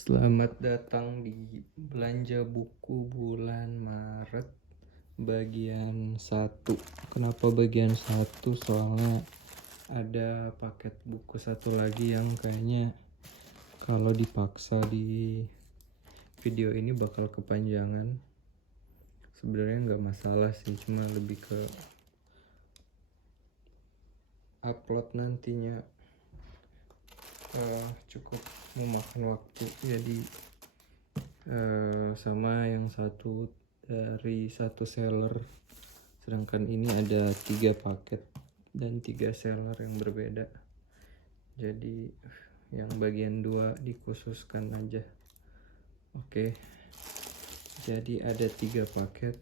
Selamat datang di belanja buku bulan Maret bagian 1. Kenapa bagian 1? Soalnya ada paket buku satu lagi yang kayaknya kalau dipaksa di video ini bakal kepanjangan. Sebenarnya nggak masalah sih, cuma lebih ke upload nantinya cukup memakan waktu. Jadi sama yang satu dari satu seller, sedangkan ini ada 3 paket dan 3 seller yang berbeda. Jadi yang bagian 2 dikhususkan aja. Oke, jadi ada 3 paket.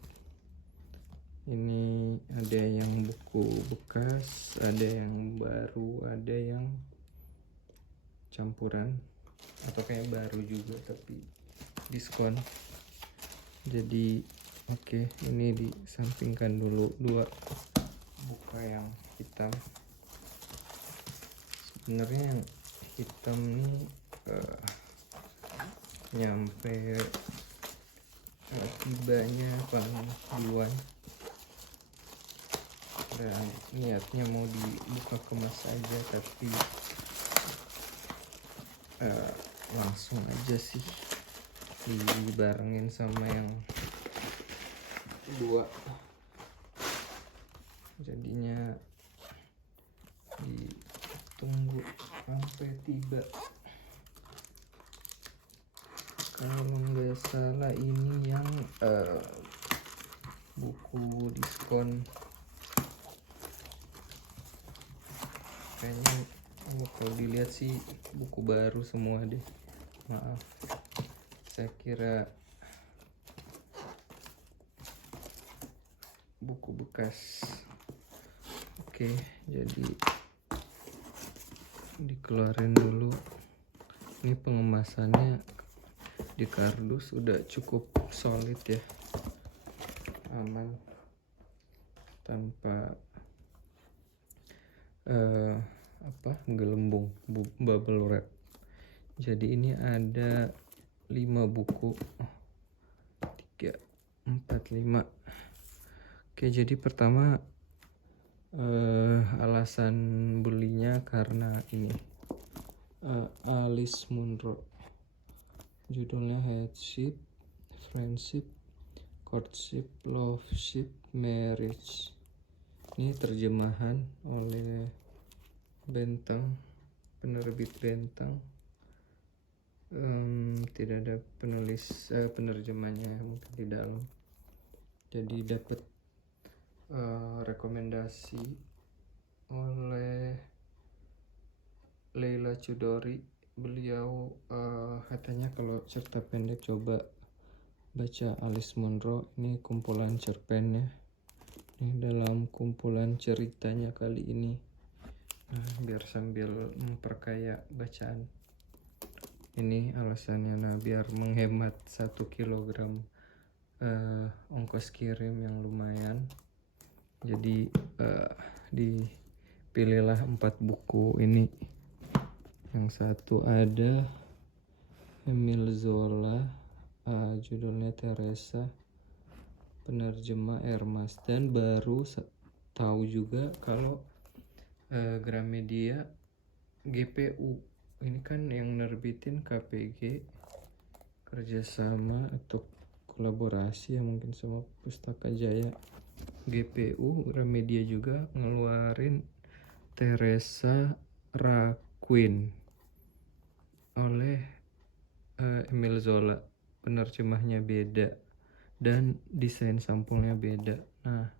Ini ada yang buku bekas, ada yang baru, ada yang campuran, atau kayak baru juga tapi diskon. Jadi oke, ini disampingkan dulu. 2 buka yang hitam. Sebenarnya yang hitam nih nyampe tibanya paling duluan, dan niatnya mau dibuka kemas aja, tapi langsung aja sih dibarengin sama yang 2, jadinya ditunggu sampai tiba. Kalau nggak salah ini yang buku diskon, kayaknya kalau dilihat sih buku baru semua deh. Maaf, saya kira buku bekas. Oke, jadi dikeluarin dulu. Ini pengemasannya di kardus udah cukup solid ya, aman, tanpa gelembung bubble wrap. Jadi ini ada 5 buku, 3, 4, 5. Oke, jadi pertama alasan belinya karena ini Alice Munro, judulnya Headship, Friendship, Courtship, Loveship, Marriage. Ini terjemahan oleh Bentang, penerbit Bentang. Tidak ada penerjemahnya mungkin di dalam. Jadi dapat rekomendasi oleh Leila Chudori. Beliau katanya kalau cerita pendek coba baca Alice Munro. Ini kumpulan cerpennya. Ini dalam kumpulan ceritanya kali ini. Biar sambil memperkaya bacaan. Ini alasannya, biar menghemat 1 kilogram ongkos kirim yang lumayan. Jadi dipilihlah 4 buku ini. Yang satu ada Emile Zola, judulnya Teresa, penerjemah Ermas. Dan baru tahu juga kalau Gramedia GPU. Ini kan yang nerbitin KPG, kerjasama atau kolaborasi ya mungkin sama Pustaka Jaya. GPU Gramedia juga ngeluarin Teresa Raquin oleh Emile Zola. Penerjemahnya beda dan desain sampulnya beda. Nah,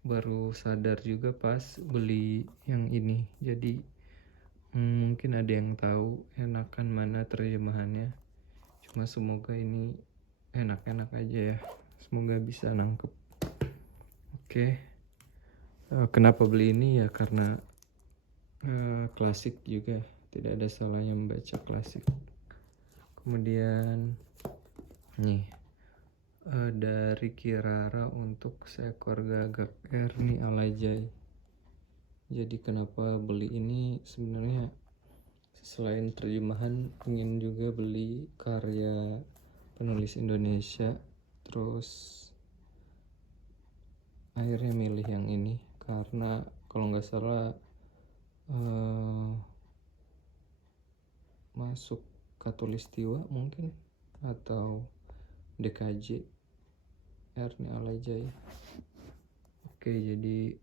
baru sadar juga pas beli yang ini. Jadi mungkin ada yang tahu enakan mana terjemahannya. Cuma semoga ini enak-enak aja ya. Semoga bisa nangkep. Oke. Kenapa beli ini ya? Karena klasik juga. Tidak ada salahnya membaca klasik. Kemudian nih dari Kirara untuk seekor gagak Ernie Alajai. Jadi kenapa beli ini? Sebenarnya selain terjemahan ingin juga beli karya penulis Indonesia, terus akhirnya milih yang ini karena kalau nggak salah masuk Katulistiwa mungkin atau DKJ Erni Alajaya. Oke, jadi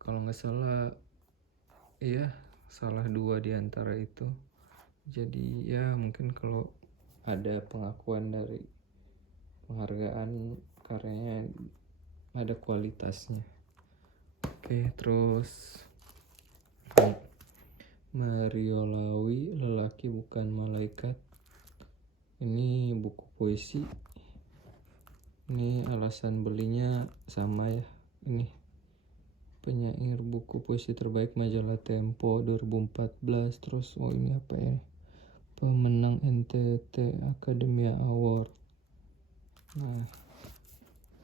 kalau nggak salah iya salah 2 di antara itu. Jadi ya mungkin kalau ada pengakuan dari penghargaan karyanya ada kualitasnya. Oke, terus Mario Lawi, Lelaki Bukan Malaikat. Ini buku puisi. Ini alasan belinya sama ya. Ini penyair buku puisi terbaik majalah Tempo 2014. Terus ini apa ya? Pemenang NTT Academia Award. Nah,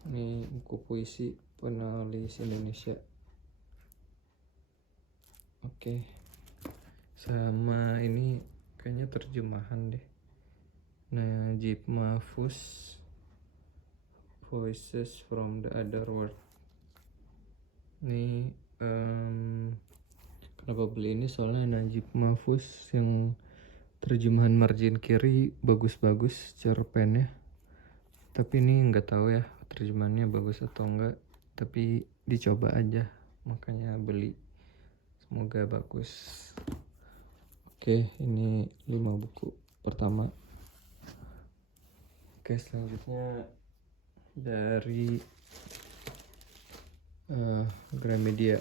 ini buku puisi penulis Indonesia. Oke. Sama ini kayaknya terjemahan deh. Najib Mahfuz, Voices from the Other World. Ini kenapa beli ini soalnya Najib Mahfuz yang terjemahan margin kiri bagus-bagus cerpennya. Tapi ini nggak tahu ya terjemahannya bagus atau enggak. Tapi dicoba aja, makanya beli. Semoga bagus. Oke, ini 5 buku pertama. Oke, selanjutnya dari Gramedia.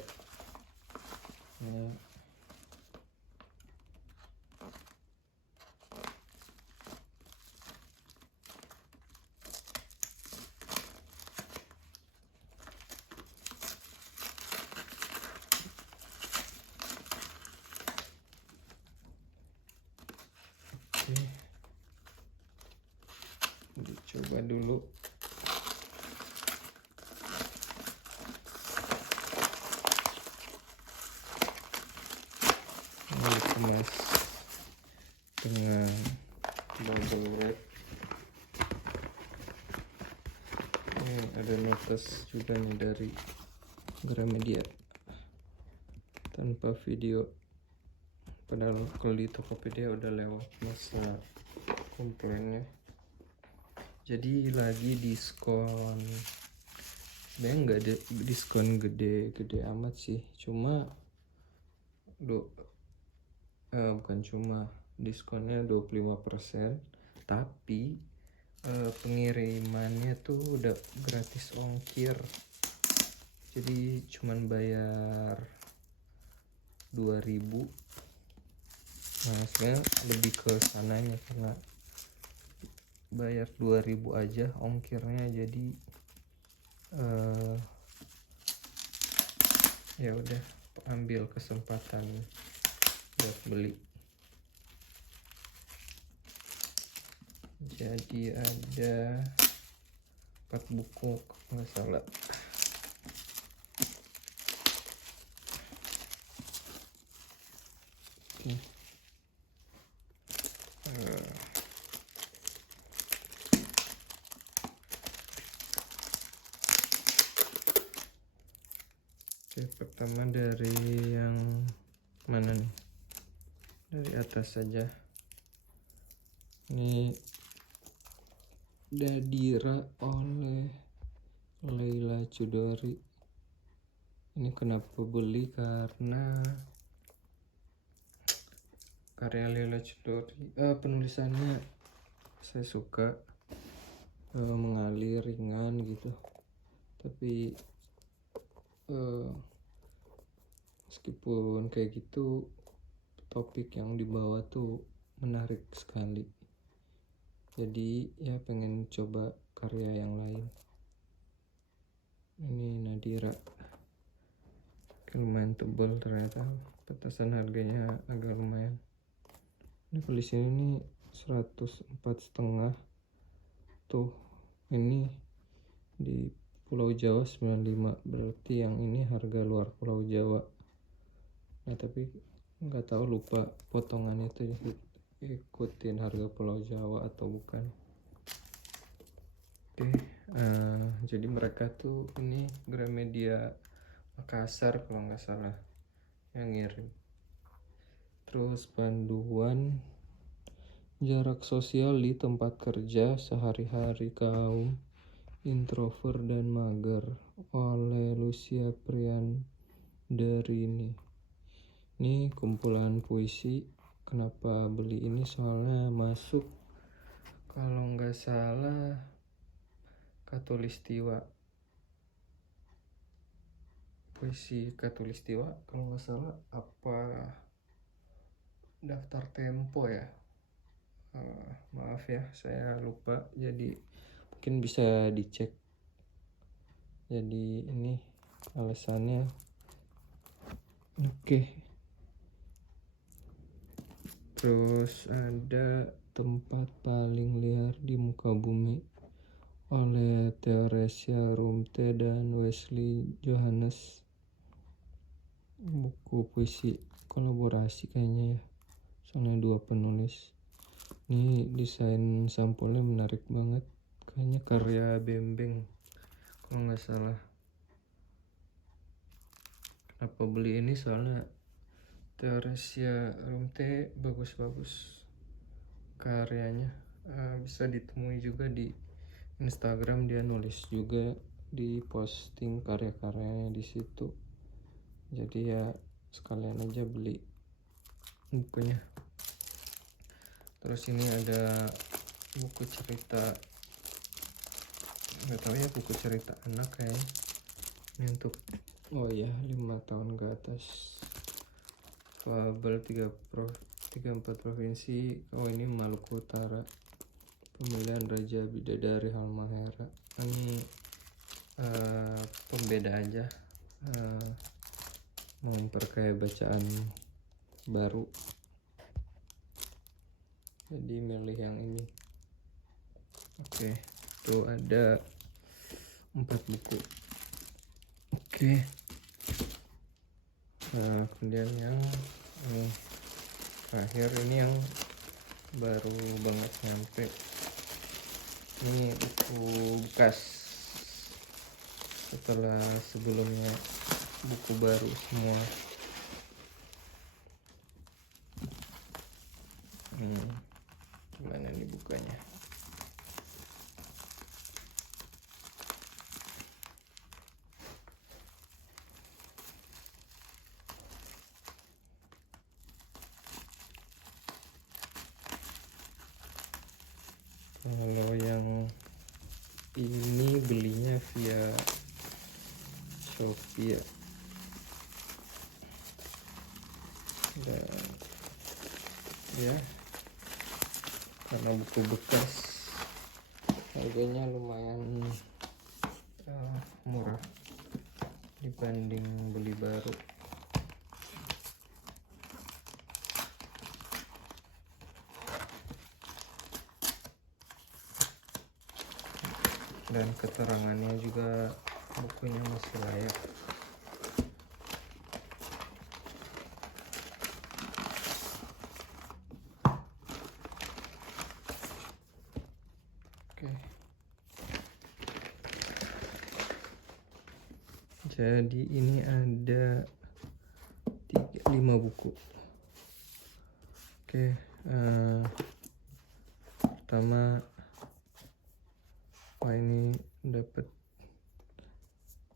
Oke, dicoba dulu. Ini dikemas dengan bubble wrap. Ini ada notes juga nih dari Gramedia tanpa video. Padahal kalau di Tokopedia udah lewat masa komplainnya. Jadi lagi diskon. Sebenarnya nggak ada diskon gede amat sih. Cuma bukan cuma diskonnya 25%, tapi pengirimannya tuh udah gratis ongkir. Jadi cuman bayar 2.000. Nah, sebenarnya lebih ke sananya karena bayar 2.000 aja ongkirnya, jadi ya udah ambil kesempatan buat beli. Jadi ada 4 buku nggak salah. Oke. Oke, pertama dari yang mana nih? Dari atas saja. Ini Dadira oleh Leila Chudori. Ini kenapa beli? Karena karya Leila Chudori, penulisannya saya suka, mengalir ringan gitu. Tapi meskipun kayak gitu, topik yang dibawa tuh menarik sekali. Jadi ya pengen coba karya yang lain. Ini Nadira, lumayan tebal ternyata, batasan harganya agak lumayan. Ini kalau di sini nih 104,5. Tuh ini di Pulau Jawa 95, berarti yang ini harga luar Pulau Jawa Nah tapi nggak tahu, lupa potongan itu ikutin harga Pulau Jawa atau bukan. Oke, jadi mereka tuh ini Gramedia Makassar kalau nggak salah yang ngirim. Terus panduan jarak sosial di tempat kerja sehari-hari kaum introvert dan mager oleh Lucia Priyandarini. Ini kumpulan puisi. Kenapa beli ini? Soalnya masuk kalau nggak salah Katulistiwa, puisi Katulistiwa kalau nggak salah, apa Daftar Tempo ya. Maaf ya, saya lupa, jadi mungkin bisa dicek. Jadi ini alasannya. Oke. Terus ada tempat paling liar di muka bumi oleh Theoresia Rumte dan Wesley Johannes. Buku puisi kolaborasi kayaknya ya, soalnya 2 penulis. Ini desain sampulnya menarik banget, kayaknya karya Bembeng kalau nggak salah. Kenapa beli ini? Soalnya Theoresia Rumte bagus-bagus karyanya. Bisa ditemui juga di Instagram, dia nulis juga, di posting karya-karyanya di situ. Jadi ya sekalian aja beli bukunya. Terus ini ada buku cerita, nggak tahu ya, buku cerita anak kayaknya. Ini untuk 5 tahun ke atas. Fabel 34 provinsi. Ini Maluku Utara. Pemilihan Raja Bidadari Halmahera. Ini pembeda aja, memperkaya bacaan baru, jadi milih yang ini. Oke, itu ada 4 buku. Oke. Kemudian yang terakhir ini yang baru banget nyampe. Ini buku bekas setelah sebelumnya buku baru semua. Gimana nih bukanya? Kalau yang ini belinya via Shopee ya. Dan ya, karena buku bekas harganya lumayan murah dibanding beli baru. Dan keterangannya juga bukunya masih layak. Oke. Jadi ini ada 5 buku. Oke, pertama, ini dapat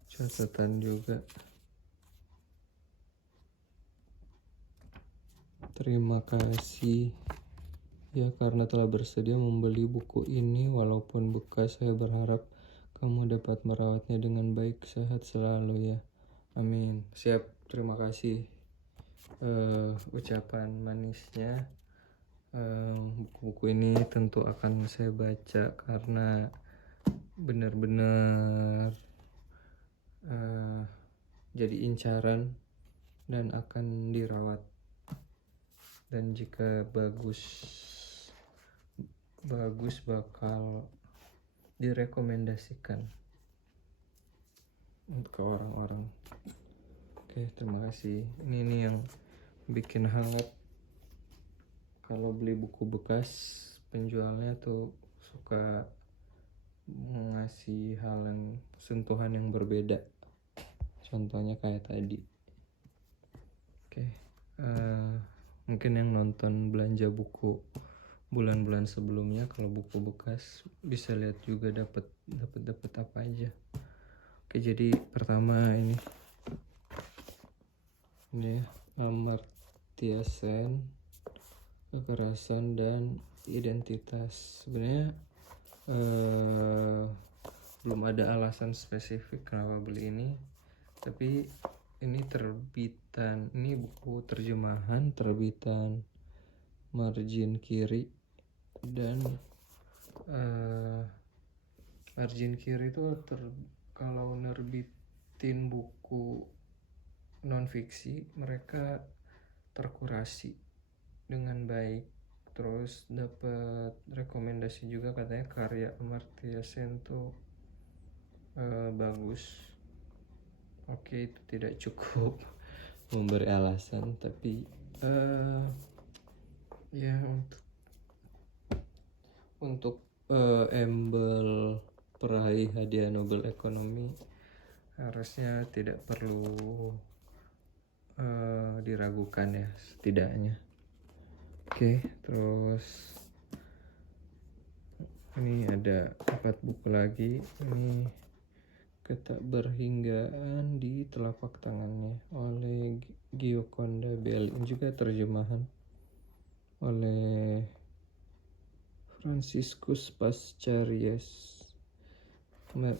catatan juga. Terima kasih ya karena telah bersedia membeli buku ini walaupun bekas. Saya berharap kamu dapat merawatnya dengan baik. Sehat selalu ya. Amin. Siap, terima kasih ucapan manisnya. Buku-buku ini tentu akan saya baca karena benar-benar jadi incaran dan akan dirawat, dan jika bagus bakal direkomendasikan untuk ke orang-orang. Oke, terima kasih. Ini yang bikin hangat. Kalau beli buku bekas, penjualnya tuh suka ngasih hal yang sentuhan yang berbeda. Contohnya kayak tadi. Oke, mungkin yang nonton belanja buku bulan-bulan sebelumnya, kalau buku bekas bisa lihat juga dapat apa aja. Oke, jadi pertama ini ya, Amartya Sen, kekerasan dan identitas. Sebenarnya belum ada alasan spesifik kenapa beli ini, tapi ini buku terjemahan terbitan margin kiri. Dan margin kiri itu kalau nerbitin buku non fiksi, mereka terkurasi dengan baik, terus dapat rekomendasi juga, katanya karya Amartya Sen tuh bagus. Oke, itu tidak cukup memberi alasan, tapi ya untuk embel peraih hadiah Nobel Ekonomi harusnya tidak perlu diragukan ya, setidaknya. Oke, terus ini ada 4 buku lagi. Ini Ketakberhinggaan di Telapak Tangannya oleh Gioconda Belli, juga terjemahan oleh Franciscus Pascarias,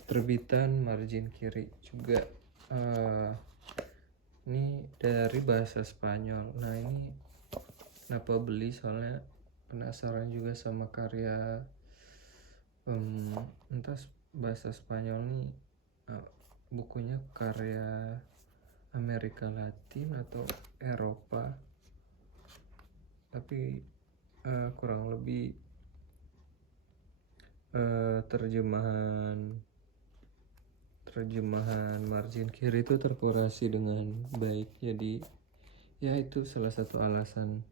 terbitan margin kiri juga. Ini dari bahasa Spanyol. Nah, ini kenapa beli, soalnya penasaran juga sama karya entah bahasa Spanyol nih, bukunya karya Amerika Latin atau Eropa, tapi kurang lebih terjemahan margin kiri itu terkurasi dengan baik. Jadi ya, itu salah satu alasan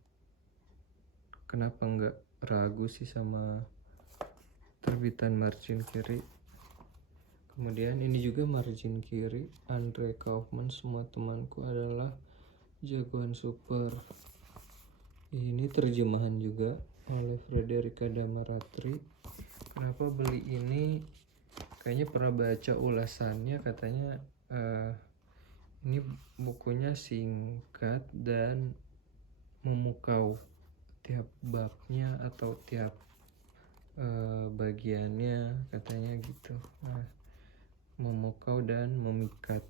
kenapa nggak ragu sih sama terbitan margin kiri. Kemudian ini juga margin kiri, Andre Kaufman, Semua Temanku Adalah Jagoan Super. Ini terjemahan juga oleh Frederica Damaratri. Kenapa beli ini? Kayaknya pernah baca ulasannya, katanya ini bukunya singkat dan memukau. Tiap babnya atau tiap bagiannya, katanya gitu. Nah, memukau dan memikat.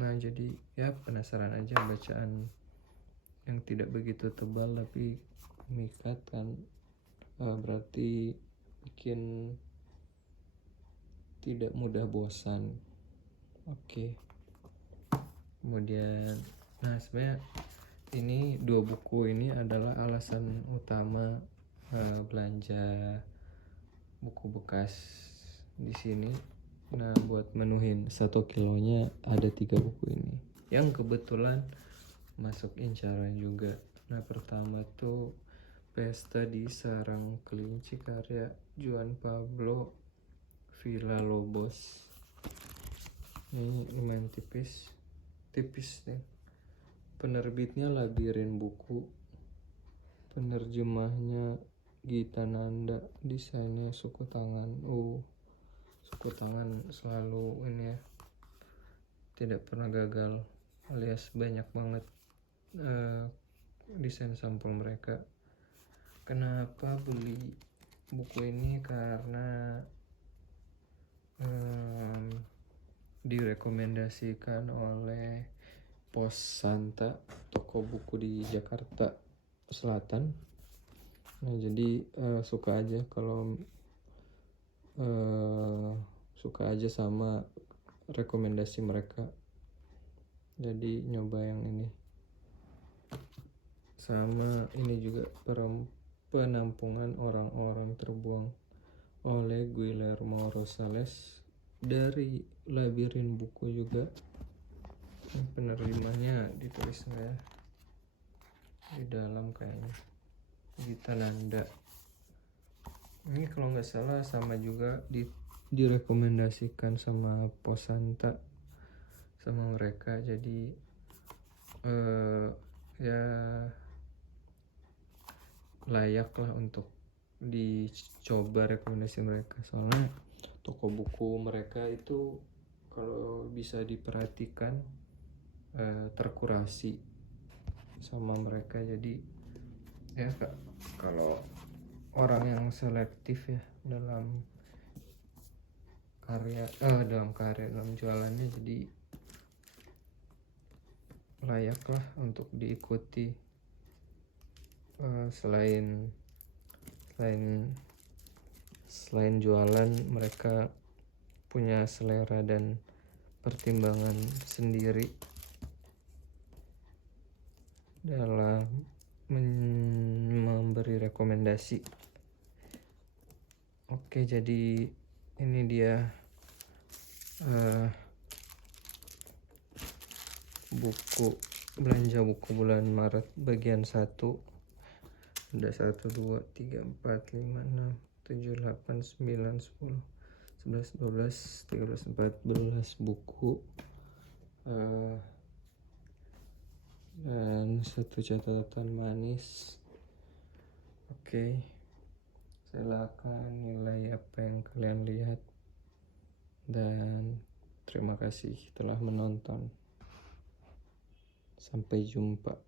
Nah, jadi ya penasaran aja, bacaan yang tidak begitu tebal tapi memikat kan, berarti bikin tidak mudah bosan. Oke. Kemudian, nah sebenarnya ini 2 buku ini adalah alasan utama belanja buku bekas di sini. Nah, buat menuhin 1 kilonya ada 3 buku ini yang kebetulan masuk incaran juga. Nah, pertama tuh Pesta di Sarang Kelinci karya Juan Pablo Villalobos. Ini lumayan tipis nih. Penerbitnya Labirin Buku, penerjemahnya Gita Nanda, desainnya Suku Tangan. Suku Tangan selalu ini ya, tidak pernah gagal, alias banyak banget desain sampul mereka. Kenapa beli buku ini? Karena direkomendasikan oleh Pos Santa, toko buku di Jakarta Selatan. Nah, jadi suka aja sama rekomendasi mereka, jadi nyoba yang ini. Sama ini juga Penampungan Orang-orang Terbuang oleh Guillermo Rosales, dari Labirin Buku juga. Penerjemahnya ditulis nggak ya? di dalam kayaknya Gita Nanda. Ini kalau nggak salah sama juga direkomendasikan sama Posanta sama mereka, jadi ya layak lah untuk dicoba rekomendasi mereka. Soalnya toko buku mereka itu kalau bisa diperhatikan terkurasi sama mereka. Jadi ya kalau orang yang selektif ya dalam dalam jualannya, jadi layak lah untuk diikuti. Selain jualan, mereka punya selera dan pertimbangan sendiri dalam memberi rekomendasi. Oke, jadi ini dia belanja buku bulan Maret bagian 1. Ada 1, 2, 3, 4, 5, 6, 7, 8, 9, 10, 11, 12, 13, 14 buku, dan satu catatan manis. Oke, silakan nilai apa yang kalian lihat, dan terima kasih telah menonton. Sampai jumpa.